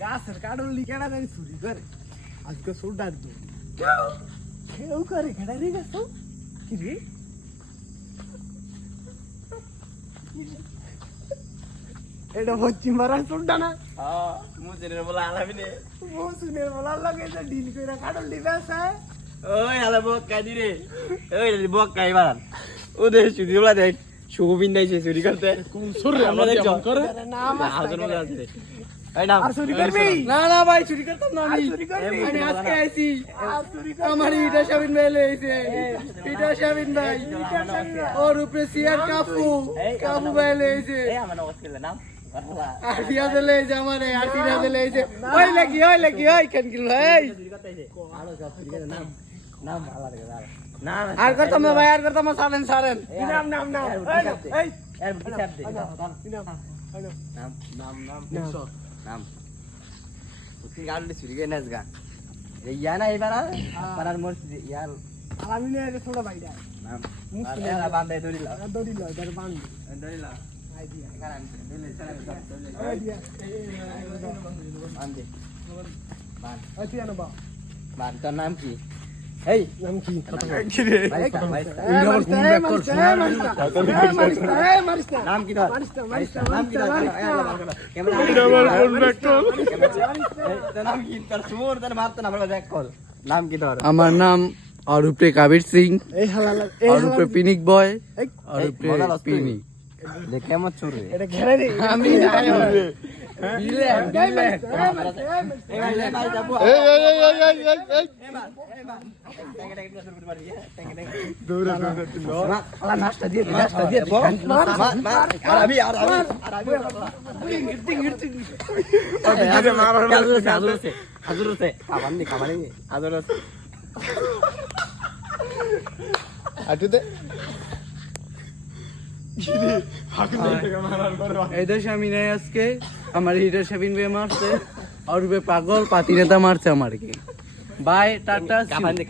গাছের কাঠল লিখেটা জানি চুরি করে আজকে সোডার দু কেউ করে খেটা রে গাছ কি রে এটা হচ্ছে মারা সোডা না মুজেনের বলা আলাবি নে মৌসুমের বলার লাগে যে ডিল করে কাঠল দিবে আছে ওই আলা বক কাদি রে ওই বক কাই বারান ওদের চুরি বলা দেখ শুভিন দাইছে চুরি করতে কোন সুরে আমরা দেখ করে নাম আছে এই নাম আর চুরি করবি না না ভাই চুরি করতাম না আমি চুরি করবি আমি আজকে আইছি আর চুরি করবি আমার ইটা শাবিন ভাই লইছে ইটা শাবিন ভাই ওর উপরে সিয়ার কাপু কাপু ভাই লইছে এই আমার অস্কেল নাম আর দিয়া দিলে যে আমারে আর দিয়া দিলে যে ওই লাগি ওই কেন কিল এই চুরি করতেছে আলো চুরি করে নাম নাম ভালো লাগে না আর করতাম না ভাই আর করতাম না সারেন নাম এই এর হিসাব দে নাম উঠি গাড়ি চুরি করে নাচ গা ইয়া না এবার পারার মরছি ইয়ার আমি নে থোড়া বাইডা নাম মুসলিম বান্দে ধরিলা দড়িলা দর বান্ধ ধরিলা আইডিয়া কারণ দিলে আইডিয়া বান্দে বান আইডিয়া না বা বান তোর নাম কি এই নাম কি কি রে নাম কি তোর নাম কি তোর নাম কি তোর সুর তোর মারতে না বলে দেখ কল নাম কি তোর আমার নাম অরূপে কাবির সিং এই হালালা অরূপে পিনিক বয় অরূপে পিনিক দেখে মত চোর রে এটা ঘেরে রে আমি বিলে এই ভাই যাবো দৌড়া আলা নাস্তা দিয়ে আমি হাজুরতে খাবানি হাজুরতে আটুতে এই দেশে আমি নাই আজকে আমার হিরো শাবিন ভাই মারছে অরূপে পাগল পাতি নেতা মারছে আমারকে বাই টাটা খাবানি